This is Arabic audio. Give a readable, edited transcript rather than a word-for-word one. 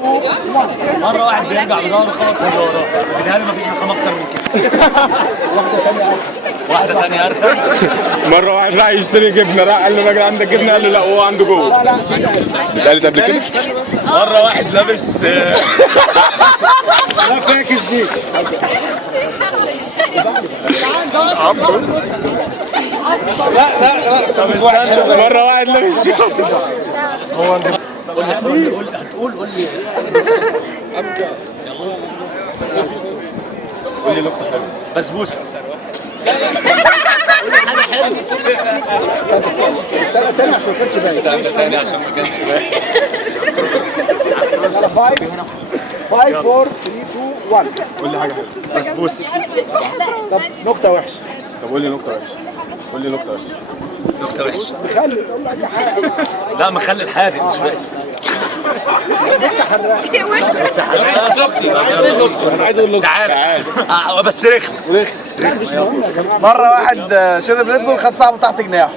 مرة واحد بيرجع بظهره خبط في اللي وراه، بيتهيألي مفيش رقم أكتر من كده. واحدة تانية أرخم. مرة واحد راح يشتري جبنة، راح قال له الراجل عندك جبنة؟ قال له لا، هو عنده جوه. قالت قبل كده؟ مرة واحد لابس لا فاكس دي. لا طب استنى. مرة واحد لابس هو قول لي قول لي لقطة حلوة. بسبوسة. استنى تاني عشان ما كانش باين. استنى تاني عشان ما كانش باين. 5 4 3 2 1. قول لي حاجة حلوة. بسبوسة. طب نكتة وحشة. طب قول لي نقطة وحشة. قول لي نقطة وحشة. نكتة وحشة. مخلل قول له أي حاجة. لا مخلل حادق مش وحش. أنا عايز أقول نقطة. تعال بس رخم. لا مش مهم يا جماعة. مرة واحد شرب ريد بول خد صاحبه تحت جناحه.